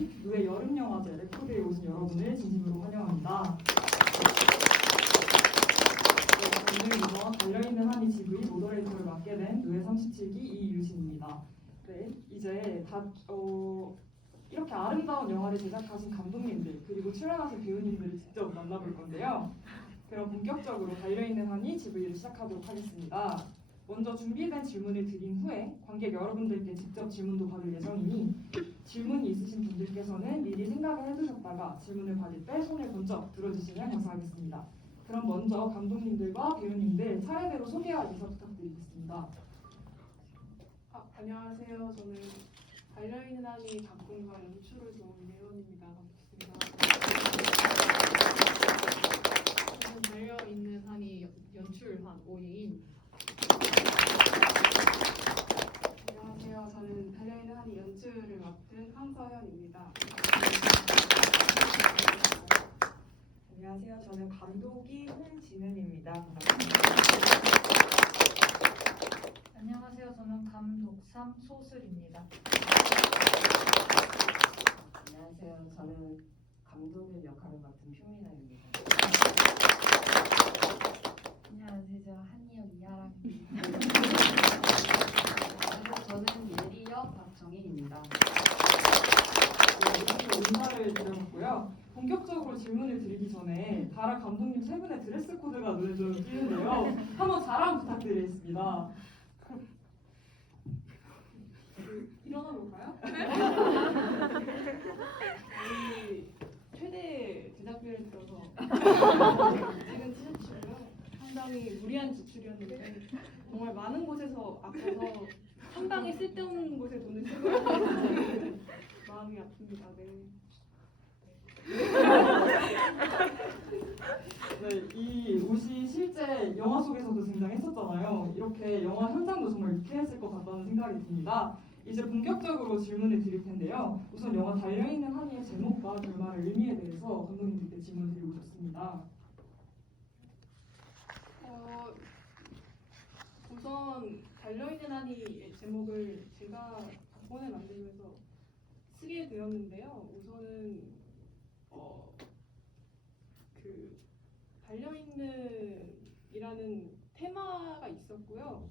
2 누에 여름영화제 레코드에 오신 여러분을 진심으로 환영합니다. 오늘 이번 달려있는 한이 GV 모더레이터를 맡게 된 누에 37기 이유진입니다. 네, 이제 이렇게 아름다운 영화를 제작하신 감독님들 그리고 출연하신 배우님들을 직접 만나볼 건데요. 그럼 본격적으로 달려있는 한이 GV를 시작하도록 하겠습니다. 먼저 준비된 질문을 드린 후에 관객 여러분들께 직접 질문도 받을 예정이니 질문이 있으신 분들께서는 미리 생각을 해두셨다가 질문을 받을 때 손을 번쩍 들어주시면 감사하겠습니다. 그럼 먼저 감독님들과 배우님들 차례대로 소개와 인사 부탁드리겠습니다. 안녕하세요. 저는 달려있는 한이 작품과 연출을 도운 예원입니다. 반갑습니다. 저는 달려있는 한이 연출한 오예인. 안녕하세요. 저는 달려있는 한이 연출을 맡은 황서현입니다. 안녕하세요. 저는 감독이 홍진은입니다. 반갑습니다. 안녕하세요. 저는 감독3 소슬입니다. 안녕하세요. 저는 감독의 역할을 맡은 효민아입니다. 안녕하세요. 저 한이역 이하랑입니다. 저는 예리역 박정일입니다. 네, 이렇게 인사를 드려봤고요. 본격적으로 질문을 드리기 전에 다라 감독님 세 분의 드레스 코드가 눈에 좀 띄는데요. 한번 자랑 부탁드리겠습니다. 일어나 볼까요? 저희 최대 제작비를 들어서 찍은 티셔츠고요. 상당히 무리한 지출이었는데 정말 많은 곳에서 아껴서 상당히 쓸데없는 곳에 돈을 쓰고 있어서 마음이 아픕니다. 네, 이 옷이 실제 영화 속에서도 등장했었잖아요. 이렇게 영화 현장도 정말 유쾌했을 것 같다는 생각이 듭니다. 이제 본격적으로 질문을 드릴 텐데요. 우선 영화 달려있는 한이의 제목과 결말의 의미에 대해서 감독님들께 질문을 드리고 싶습니다. 우선 달려있는 한이의 제목을 제가 각본을 만들면서 쓰게 되었는데요. 우선은 그 달려있는이라는 테마가 있었고요.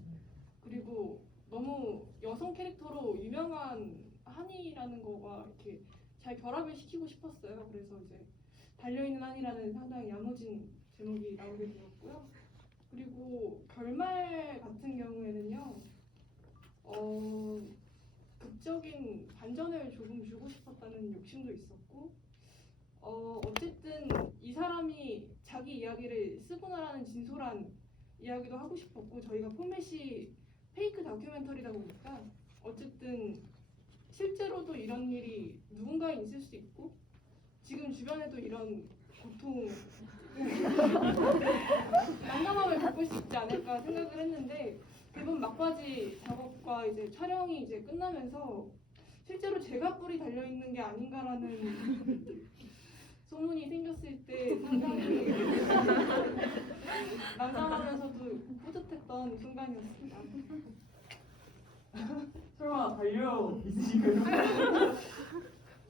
그리고 너무 여성 캐릭터로 유명한 한이라는 거가 이렇게 잘 결합을 시키고 싶었어요. 그래서 이제 달려있는 한이라는 상당히 야무진 제목이 나오게 되었고요. 그리고 결말 같은 경우에는요, 극적인 반전을 조금 주고 싶었다는 욕심도 있었고, 어쨌든 이 사람이 자기 이야기를 쓰고나라는 진솔한 이야기도 하고 싶었고, 저희가 포맷이 페이크 다큐멘터리다 보니까 어쨌든 실제로도 이런 일이 누군가에 있을 수 있고 지금 주변에도 이런 고통 난감함을 겪을 수 있지 않을까 생각을 했는데 대부분 막바지 작업과 이제 촬영이 이제 끝나면서 실제로 제가 뿔이 달려있는 게 아닌가라는 소문이 생겼을 때 상당히 난감하면서도 뿌듯했던 순간이었습니다. 설마 달려 있으신가요?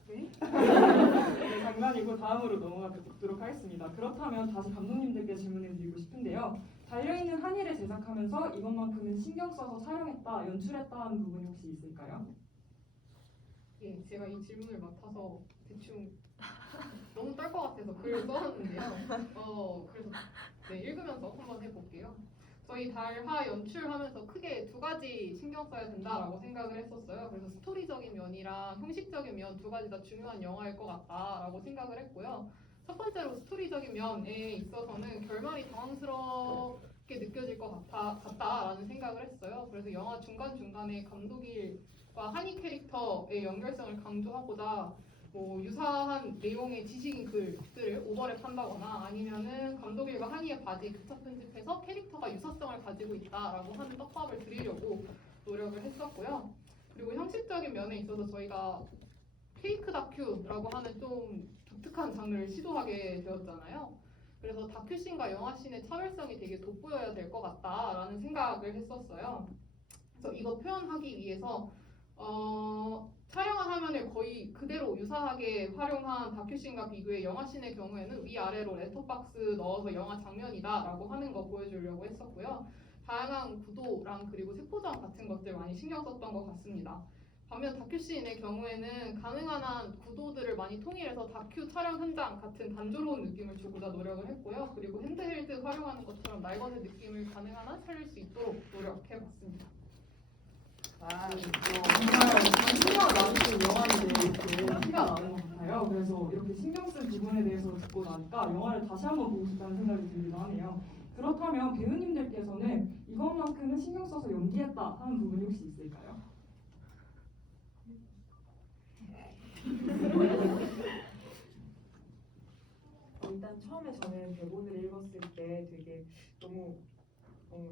네? 네, 장난이고 다음으로 넘어가도록 하겠습니다. 그렇다면 다시 감독님들께 질문을 드리고 싶은데요. 달려있는 한이를 제작하면서 이것만큼은 신경 써서 촬영했다, 연출했다 하는 부분이 혹시 있을까요? 예, 제가 이 질문을 맡아서 대충 너무 떨 것 같아서 글을 써놨는데요. 그래서 네, 읽으면서 한번 해볼게요. 저희 달화 연출하면서 크게 두 가지 신경 써야 된다라고 생각을 했었어요. 그래서 스토리적인 면이랑 형식적인 면 두 가지 다 중요한 영화일 것 같다라고 생각을 했고요. 첫 번째로 스토리적인 면에 있어서는 결말이 당황스럽게 느껴질 것 같다라는 생각을 했어요. 그래서 영화 중간중간에 감독일과 한이 캐릭터의 연결성을 강조하고자 유사한 내용의 지식인 글들을 오버랩 한다거나 아니면은 감독일과 한이의 바지 교차 편집해서 캐릭터가 유사성을 가지고 있다라고 하는 떡밥을 드리려고 노력을 했었고요. 그리고 형식적인 면에 있어서 저희가 페이크 다큐라고 하는 좀 독특한 장르를 시도하게 되었잖아요. 그래서 다큐씬과 영화씬의 차별성이 되게 돋보여야 될 것 같다라는 생각을 했었어요. 그래서 이거 표현하기 위해서 촬영한 화면을 거의 그대로 유사하게 활용한 다큐씬과 비교해 영화씬의 경우에는 위아래로 렛터박스 넣어서 영화 장면이다라고 하는 거 보여주려고 했었고요. 다양한 구도랑 그리고 색보정 같은 것들 많이 신경 썼던 것 같습니다. 반면 다큐씬의 경우에는 가능한 한 구도들을 많이 통일해서 다큐 촬영 현장 같은 단조로운 느낌을 주고자 노력을 했고요. 그리고 핸드헬드 활용하는 것처럼 날것의 느낌을 가능한 한 살릴 수 있도록 노력해봤습니다. 정말 신경을 많이 쓴 영화인데 이렇게 티가 나는 것 같아요. 그래서 이렇게 신경 쓴 부분에 대해서 듣고 나니까 영화를 다시 한번 보고 싶다는 생각이 들기도 하네요. 그렇다면 배우님들께서는 이것만큼은 신경 써서 연기했다 하는 부분이 혹시 있을까요? 일단 처음에 저는 대본을 읽었을 때 되게 너무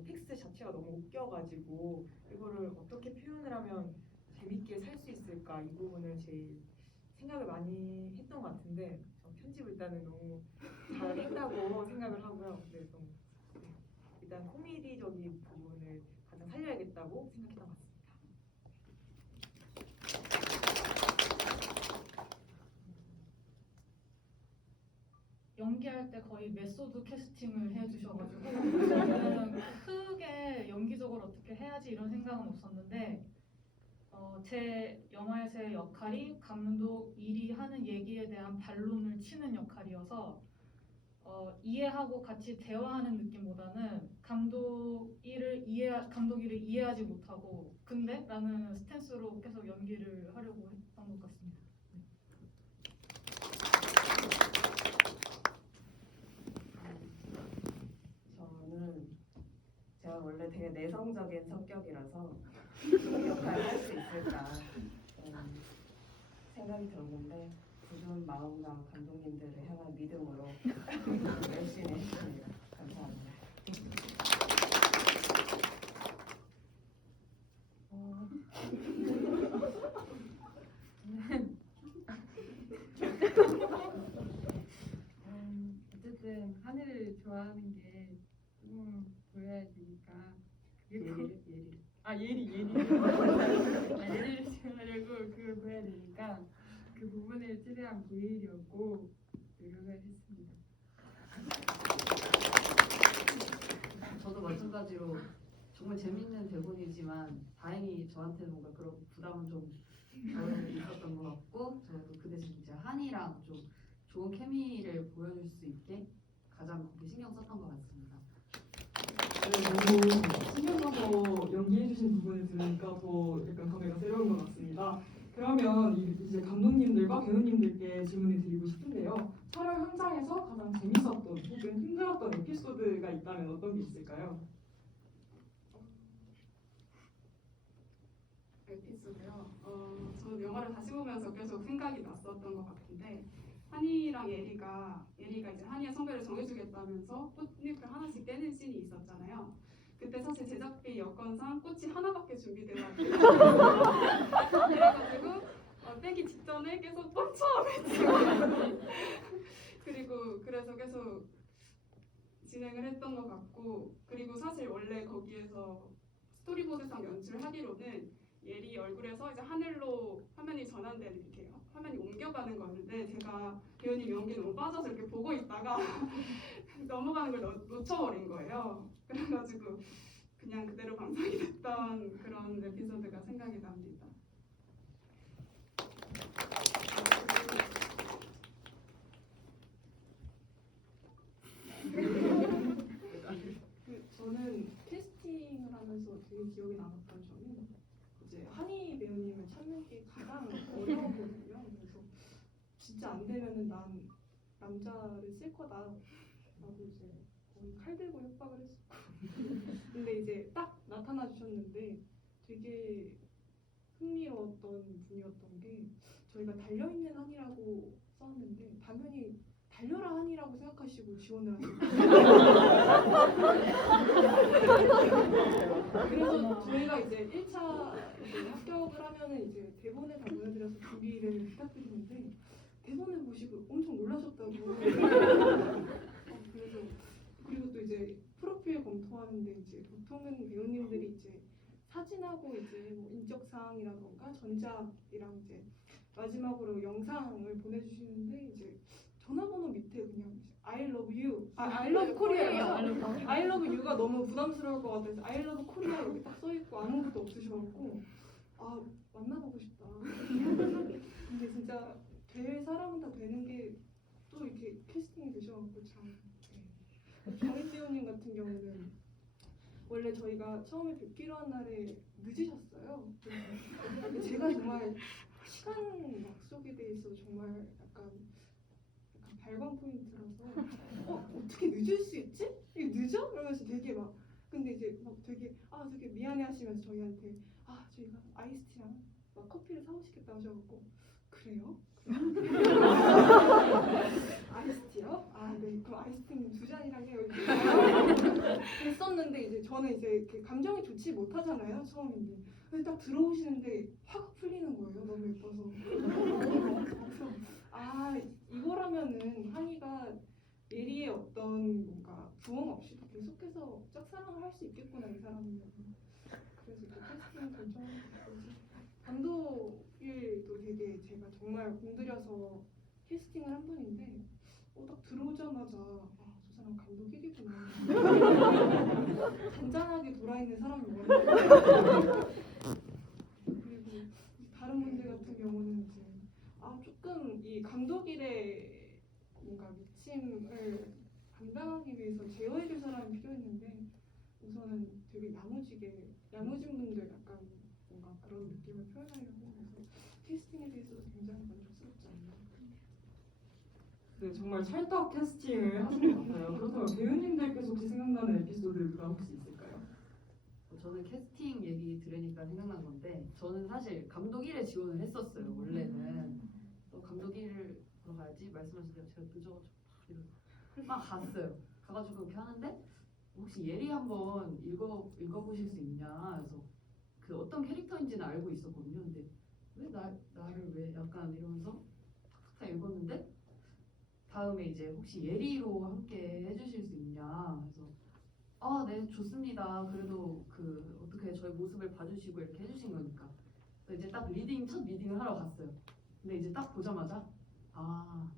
텍스트 자체가 너무 웃겨가지고 이거를 어떻게 표현을 하면 재밌게 살 수 있을까 이 부분을 제일 생각을 많이 했던 것 같은데 편집을 일단은 너무 잘했다고 생각을 하고요. 그래서 일단 코미디적인 부분을 가장 살려야겠다고 생각했던 것 같습니다. 연기할 때 거의 메소드 캐스팅을 해주셔가지고 저는 크게 연기적으로 어떻게 해야지 이런 생각은 없었는데 제 영화에서의 역할이 감독 일이 하는 얘기에 대한 반론을 치는 역할이어서 이해하고 같이 대화하는 느낌보다는 감독 일을 이해하지 못하고 근데? 라는 스탠스로 계속 연기를 하려고 했던 것 같습니다. 저는 제가 원래 되게 내성적인 성격이라서 역할을 할 수 있을까 생각이 들었는데 굳은 마음과 감독님들을 향한 믿음으로 열심히 했습니다. 감사합니다. 어쨌든 하늘을 좋아하는 게 보여야 되니까 예리를 예리를 좋아하려고 그걸 보여야 되니까 그 부분을 최대한 보이려고 노력을 했습니다. 저도 마찬가지로 정말 재밌는 대본이지만 다행히 저한테는 뭔가 그런 부담은 좀 덜 있었던 것 같고 저도 그 대신 진짜 한이랑 좀 좋은 케미를 보여줄 수 있게 가장 신경 썼던 것 같습니다. 네, 너무 신경 써서 연기해주신 부분을 들으니까 더 약간 감회가 새로운 것 같습니다. 그러면 이제 감독님들과 배우님들께 질문을 드리고 싶은데요. 촬영 현장에서 가장 재밌었던 혹은 힘들었던 에피소드가 있다면 어떤 게 있을까요? 에피소드요. 저는 영화를 다시 보면서 계속 생각이 났었던 것 같은데 한이랑 예리가 이제 한이의 성별을 정해주겠다면서 꽃잎을 하나씩 떼는 씬이 있었잖아요. 그때 사실 제작비 여건상 꽃이 하나밖에 준비되어 그래가지고 떼기 직전에 계속 뻔뻔했죠. 그리고 그래서 계속 진행을 했던 것 같고 그리고 사실 원래 거기에서 스토리보드상 연출하기로는 예리 얼굴에서 이제 하늘로 화면이 전환되는 이렇게 화면이 옮겨가는 거였는데 제가 배우님 연기 너무 빠져서 이렇게 보고 있다가 넘어가는 걸 놓쳐버린 거예요. 그래가지고 그냥 그대로 방송이 됐던 그런 에피소드가 생각이 납니다. 저는 캐스팅을 하면서 되게 기억에 남았던 점이 이제 한희 배우님을 찾는 게 가장 어려웠거든요. 그래서 진짜 안 되면은 난 남자를 쓸 거다라고 이제 거의 칼 들고 협박을 했었고 근데 이제 딱 나타나 주셨는데 되게 흥미로웠던 분이었던 게 저희가 달려있는 한이라고 썼는데 당연히 달려라 한이라고 생각하시고 지원을 하셨어요. 그래서 저희가 이제 1차 합격을 하면은 이제 대본을 다 보여드려서 준비를 부탁드리는데 대본을 보시고 엄청 놀라셨다고. 그래서 그리고 또 이제 프로필 검토하는데 이제 보통은 배우님들이 이제 사진하고 이제 뭐 인적사항이라던가 전작이랑 이제 마지막으로 영상을 보내주시는데 이제 전화번호 밑에 그냥 I love you, I love Korea, I love you가 너무 부담스러울 것 같아서 I love Korea 이렇게 딱 써있고 아무것도 없으셔갖고 아 만나보고 싶다. 근데 진짜 될 사람은 다 되는 게 또 이렇게 캐스팅이 되셔갖고 참. 정희지호님 같은 경우는 원래 저희가 처음에 뵙기로 한 날에 늦으셨어요. 근데 제가 정말 시간 약속에 대해서 정말 약간 발광 포인트라서 어떻게 늦을 수 있지? 이게 늦어? 이러면서 되게 막 근데 이제 막 되게 되게 미안해하시면서 저희한테 저희가 아이스티랑 막 커피를 사오시겠다 하셔갖고 그래요? 아이스티요? 네. 그럼 아이스티는 2잔이랑 해요. 이렇게 그랬었는데 이제 저는 이제 이렇게 감정이 좋지 못하잖아요. 처음인데. 근데 딱 들어오시는데 확 풀리는 거예요. 너무 예뻐서. 그래서 이거라면은 한이가 예리의 어떤 뭔가 부엉 없이도 계속해서 짝사랑을 할 수 있겠구나 이 사람이면. 그래서 이렇게 캐스팅 결정하고 감독일도 되게 제가 정말 공들여서 캐스팅을 한 분인데 딱 들어오자마자 저 사람 감독 1위구나. 잔잔하게 돌아있는 사람이거든요. 그리고 다른 분들 같은 경우는 이제 조금 이 감독일의 뭔가 미침을 감당하기 위해서 제어해줄 사람이 필요했는데 우선은 되게 야무진 분들 약간 뭔가 그런 느낌을 표현하려고 해서 캐스팅에 대해서도 굉장히 만족스럽지 않나. 네, 정말 찰떡 캐스팅을 하신 것 같아요. 그렇다면 배우님들께서 혹시 생각나는 에피소드가 혹시 있을까요? 저는 캐스팅 얘기 들으니까 생각난 건데 저는 사실 감독 1에 지원을 했었어요. 원래는 감독 1을 보러 가야지 말씀하신 대로 제가 늦어가지고 막 갔어요. 가가지고 이렇게 하는데 혹시 예리 한번 읽어보실 수 있냐 그래서 그 어떤 캐릭터인지는 알고 있었거든요. 근데 왜 나를 왜 약간 이러면서 탁탁탁 읽었는데 다음에 이제 혹시 예리로 함께 해주실 수 있냐 그래서 네 좋습니다. 그래도 그 어떻게 저희 모습을 봐주시고 이렇게 해주신 거니까 그래서 이제 딱 첫 리딩을 하러 갔어요. 근데 이제 딱 보자마자 나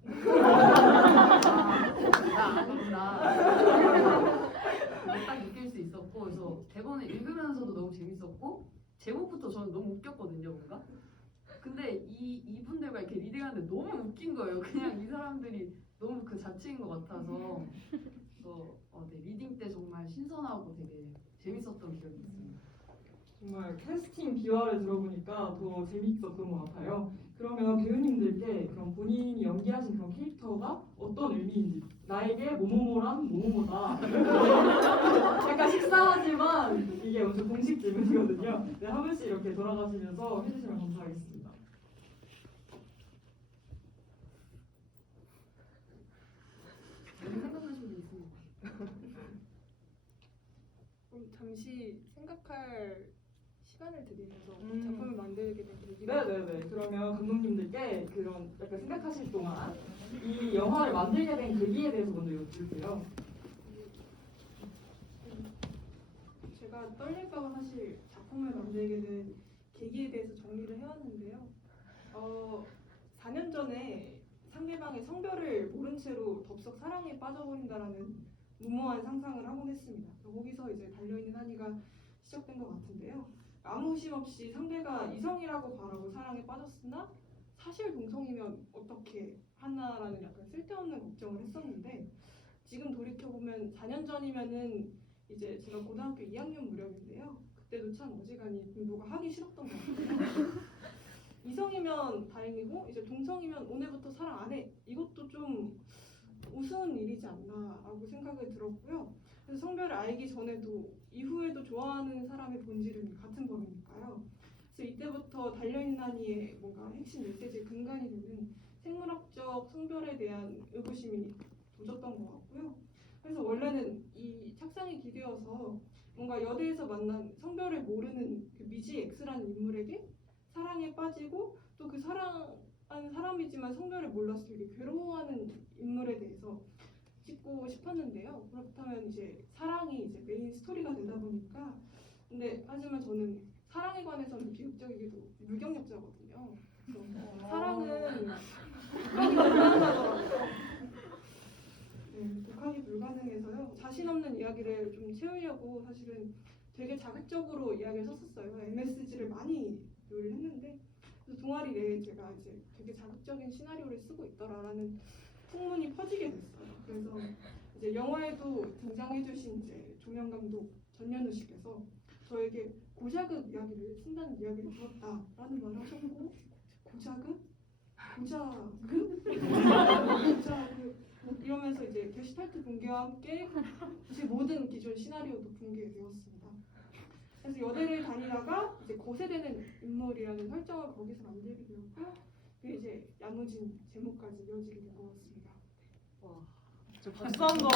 아니구나 딱 느낄 수 있었고 그래서 대본을 읽으면서도 너무 재밌었고 제목부터 저는 너무 웃겼거든요 뭔가. 근데 이분들과 이렇게 리딩하는데 너무 웃긴 거예요. 그냥 이 사람들이 너무 그 자체인 것 같아서 그래서 네, 리딩 때 정말 신선하고 되게 재밌었던 기억이 있습니다. 정말 캐스팅 비화를 들어보니까 더 재밌었던 것 같아요. 그러면 배우님들께 그럼 본인이 연기하신 그런 캐릭터가 어떤 의미인지 나에게 뭐뭐뭐란 뭐뭐뭐다 약간 식상하지만 이게 엄청 공식 질문이거든요. 네, 한 분씩 이렇게 돌아가시면서 해주시면 감사하겠습니다. 생각나시는 분 있습니다. 잠시 생각할 시간을 드리면서 작품을 만들게 된 계기가 네네네. 그러면 감독님들께 그런 약간 생각하실 동안 이 영화를 만들게 된 계기에 대해서 먼저 여쭐게요. 제가 떨릴까봐 사실 작품을 만들게 된 계기에 대해서 정리를 해왔는데요. 4년 전에 상대방의 성별을 모른 채로 덥석 사랑에 빠져버린다라는 무모한 상상을 하곤 했습니다. 거기서 이제 달려있는 한이가 시작된 것 같은데요. 아무 의심 없이 상대가 이성이라고 바라고 사랑에 빠졌으나 사실 동성이면 어떻게 하나라는 약간 쓸데없는 걱정을 했었는데 지금 돌이켜보면 4년 전이면은 이제 제가 고등학교 2학년 무렵인데요. 그때도 참 어지간히 공부가 하기 싫었던 것 같아요. 이성이면 다행이고 이제 동성이면 오늘부터 사랑 안 해. 이것도 좀 우스운 일이지 않나라고 생각이 들었고요. 그래서 성별을 알기 전에도 이후에도 좋아하는 사람의 본질은 같은 법이니까요. 그래서 이때부터 달려있는 한이의 뭔가 핵심 메시지의 근간이 되는 생물학적 성별에 대한 의구심이 도졌던 것 같고요. 그래서 원래는 이 착상이 기대어서 뭔가 여대에서 만난 성별을 모르는 그 미지 X라는 인물에게 사랑에 빠지고 또 그 사랑하는 사람이지만 성별을 몰라서 되게 괴로워하는 인물에 대해서 찍고 싶었는데요. 그렇다면 이제 사랑이 이제 메인 스토리가 되다 보니까 근데 하지만 저는 사랑에 관해서는 비극적이게도 물경력자거든요. 사랑은 독학이 불가능하더라고요. 네, 독학이 불가능해서요. 자신 없는 이야기를 좀 채우려고 사실은 되게 자극적으로 이야기를 썼었어요. MSG를 많이 요리를 했는데 그래서 동아리 내에 제가 이제 되게 자극적인 시나리오를 쓰고 있더라라는 풍문이 퍼지게 됐어요. 그래서 이제 영화에도 등장해주신 이제 조명 감독 전현우 씨께서 저에게 고자극 이야기를 쓴다는 이야기를 들었다라는 말을 하셨고 고자극? 고자극? 고자극? 뭐 이러면서 이제 게슈탈트 붕괴와 함께 제 모든 기존 시나리오도 붕괴되었습니다. 그래서 여대를 다니다가 이제 거세되는 인물이라는 설정을 거기서 만들게 되었고 그게 이제 야무진 제목까지 이어지게 된 것 같습니다. 저 박수 한 번.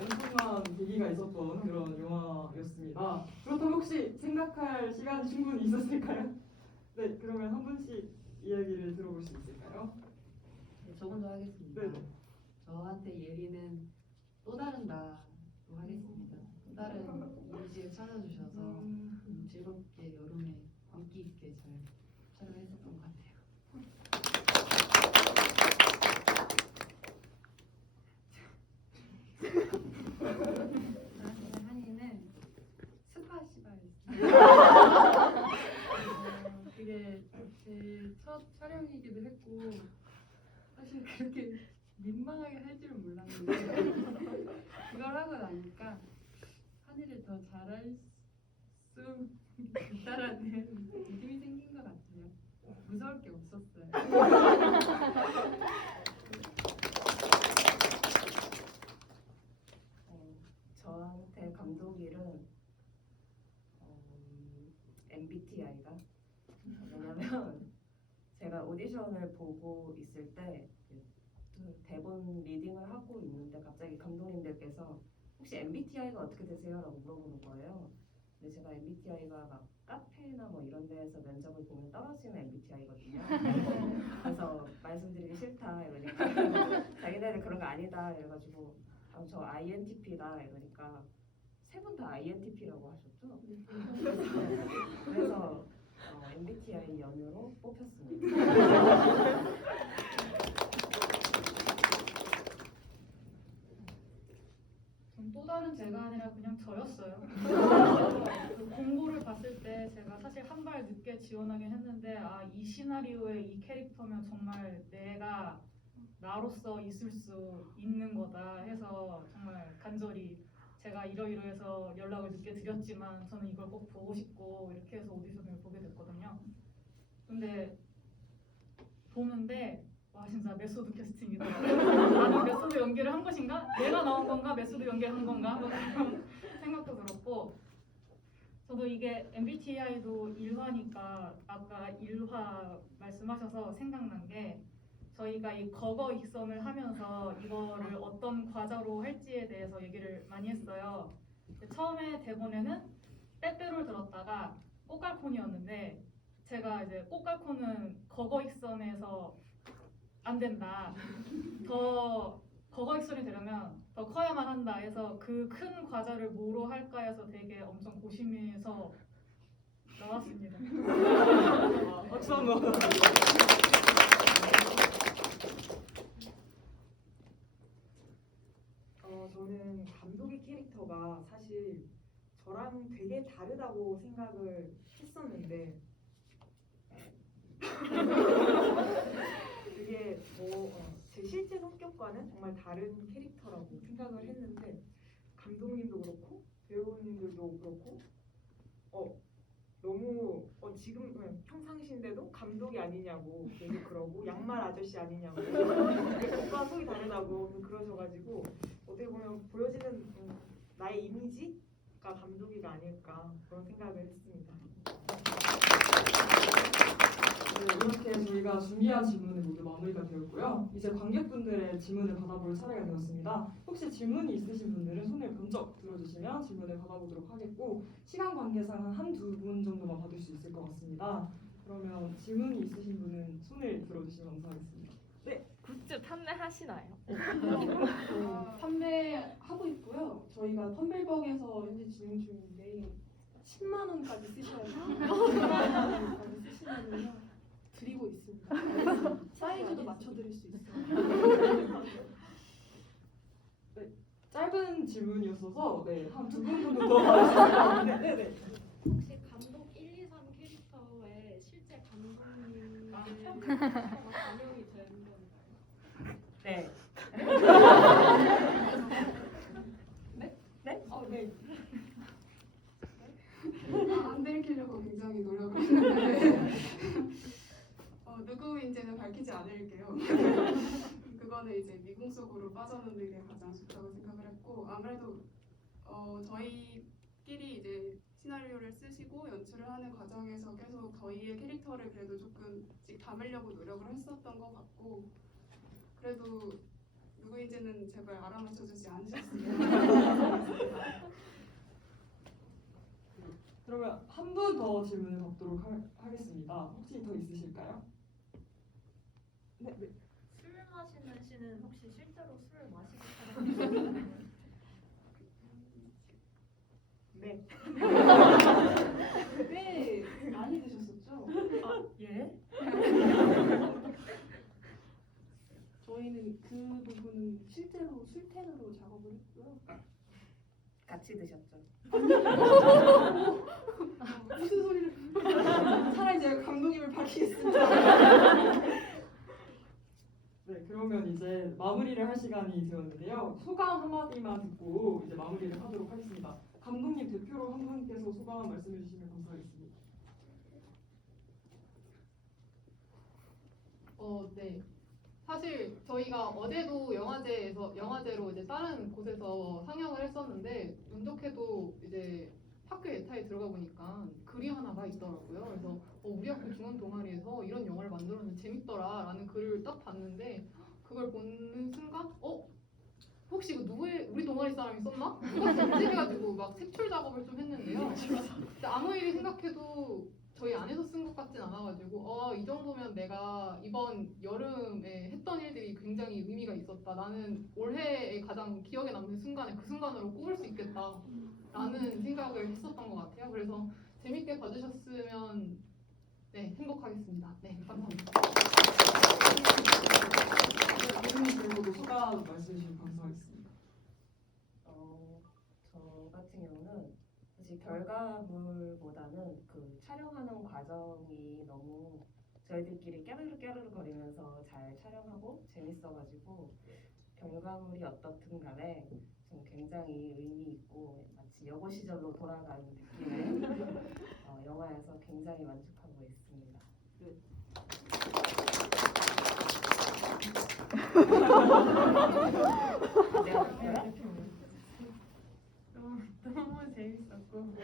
엄청난 계기가 있었던 그런 영화였습니다. 그렇다면 혹시 생각할 시간이 충분히 있었을까요? 네, 그러면 한 분씩 이야기를 들어볼 수 있을까요? 네, 저 먼저 하겠습니다. 네네. 저한테 예리는 또 다른 나로 하겠습니다. 또 다른 이미지를 찾아주셔서 즐겁게 여름에 광기 있게 잘 촬영했었던 것 같아요. 저한테 한이는 스파시바였습니다. 그게 제 첫 촬영이기도 했고 사실 그렇게 민망하게 할 줄은 몰랐는데 그걸 하고 나니까 한이를 더 잘할 수 있다라는 믿음이 생긴 것 같아요. 무서울 게 없었어요. 저한테 감독일은 MBTI가 왜냐면 제가 오디션을 보고 있을 때 대본 리딩을 하고 있는데 갑자기 감독님들께서 혹시 MBTI가 어떻게 되세요? 라고 물어보는 거예요. 근데 제가 MBTI가 막 카페나 뭐 이런 데에서 면접을 보면 떨어지는 MBTI거든요. 그래서 말씀드리기 싫다 이러니까 자기네들 그런 거 아니다 이래가지고 저 INTP다 이러니까 세 분 다 INTP라고 하셨죠? 그래서 MBTI 연유로 뽑혔습니다. 전 또 다른 제가 아니라 그냥 저였어요. 그 공고를 봤을 때 제가 사실 한 발 늦게 지원하긴 했는데 이 시나리오의 이 캐릭터면 정말 내가 나로서 있을 수 있는 거다 해서 정말 간절히 제가 이러이러해서 연락을 늦게 드렸지만 저는 이걸 꼭 보고 싶고 이렇게 해서 오디션을 보게 됐거든요. 근데 보는데 와 진짜 메소드 캐스팅이더라고요. 나는 메소드 연기를 한 것인가? 내가 나온 건가? 메소드 연기를 한 건가? 뭐 그런 생각도 들었고 저도 이게 MBTI도 1화니까 아까 1화 말씀하셔서 생각난 게 저희가 이 국어 익선을 하면서 이거를 어떤 과자로 할지에 대해서 얘기를 많이 했어요. 처음에 대본에는 빼빼로를 들었다가 꽃갈콘이었는데 제가 이제 꽃갈콘은 국어 익선에서 안 된다. 더 국어 익선이 되려면 더 커야만 한다 해서 그 큰 과자를 뭐로 할까 해서 되게 엄청 고심해서 나왔습니다. 박수 한 번. 저는 감독의 캐릭터가 사실 저랑 되게 다르다고 생각을 했었는데 그게 제 실제 성격과는 정말 다른 캐릭터라고 생각을 했는데 감독님도 그렇고 배우님들도 그렇고 너무 지금 평상시인데도 감독이 아니냐고 계속 그러고 양말 아저씨 아니냐고 속과 속이 다르다고 그러셔가지고 어떻게 보면 보여지는 나의 이미지가 감독이가 아닐까 그런 생각을 했습니다. 네, 이렇게 저희가 준비한 질문은 모두 마무리가 되었고요. 이제 관객분들의 질문을 받아볼 차례가 되었습니다. 혹시 질문이 있으신 분들은 손을 번쩍 들어주시면 질문을 받아보도록 하겠고 시간 관계상 한두 분 정도만 받을 수 있을 것 같습니다. 그러면 질문이 있으신 분은 손을 들어주시면 감사하겠습니다. 네. 굿즈 판매하시나요? 판매하고 있고요. 저희가 텀블벅에서 현재 진행 중인데 10만 원까지 쓰셔야 돼요. 저희가 드리고 있습니다. 사이즈도 맞춰드릴 수 있어요. 짧은 질문이었어서 한 두 분 정도 더 받으시면 네네. 혹시 감독 1, 2, 3 캐릭터에 실제 감독님의 캐릭터가 반영이 된 건가요? 네. 네? 안 들키려고 굉장히 노력을 했는데 누구인지는 밝히지 않을게요. 그거는 이제 미궁 속으로 빠져드는 게 가장 좋다고 생각을 했고 아무래도 저희끼리 이제 시나리오를 쓰시고 연출을 하는 과정에서 계속 저희의 캐릭터를 그래도 조금씩 담으려고 노력을 했었던 것 같고 그래도 누구인지는 제발 알아맞혀주지 않으셨으면 그러면 한 분 더 질문을 받도록 하겠습니다. 혹시 더 있으실까요? 네. 술 마시는 씨는 혹시 실제로 술을 마시고 살아요? 네. 꽤 많이 드셨었죠? 예? 저희는 그 부분은 실제로 술텐으로 작업을 했고요. 같이 드셨죠? 무슨 소리를 차라리 제가 감독님을 밝히겠습니다. 네, 그러면 이제 마무리를 할 시간이 되었는데요. 소감 한마디만 듣고 이제 마무리를 하도록 하겠습니다. 감독님 대표로 한 분께서 소감 말씀해 주시면 감사하겠습니다. 네. 사실 저희가 어제도 영화제로 이제 다른 곳에서 상영을 했었는데 운 좋게도 이제 학교 예타에 들어가 보니까 글이 하나가 있더라고요. 그래서 우리 학교 중앙 동아리에서 이런 영화를 만들었는데 재밌더라라는 글을 딱 봤는데 그걸 보는 순간 혹시 이거 우리 동아리 사람이 썼나? 누가 썼지? 해가지고 막 색출 작업을 좀 했는데요. 근데 아무리 생각해도 저희 안에서 쓴 것 같진 않아가지고 이 정도면 내가 이번 여름에 했던 일들이 굉장히 의미가 있었다. 나는 올해의 가장 기억에 남는 순간에 그 순간으로 꼽을 수 있겠다 라는 생각을 했었던 것 같아요. 그래서 재밌게 봐주셨으면 행복하겠습니다. 네, 감사합니다. 교수님 그리고 소감 말씀해 주시면 감사하겠습니다. 저 같은 경우는 사실 결과물보다는 그 촬영하는 과정이 너무 저희들끼리 깨르르 거리면서 잘 촬영하고 재밌어가지고 결과물이 어떻든 간에 좀 굉장히 의미 있고 마치 여고 시절로 돌아가는 느낌의 영화여서 굉장히 만족하고 있습니다. 너무 재밌었고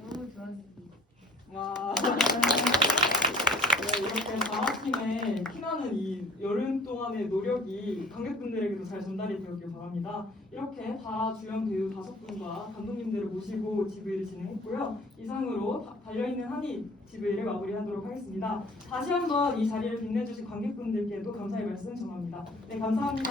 너무 좋았습니다. 와. 네, 이렇게 다팀의 피나는 이 여름 동안의 노력이 관객분들에게도 잘 전달이 되었길 바랍니다. 이렇게 다 주연 배우 5분과 감독님들을 모시고 GV를 진행했고요. 이상으로 달려있는 한이 GV를 마무리하도록 하겠습니다. 다시 한번 이 자리를 빛내주신 관객분들께도 감사의 말씀 전합니다. 네, 감사합니다.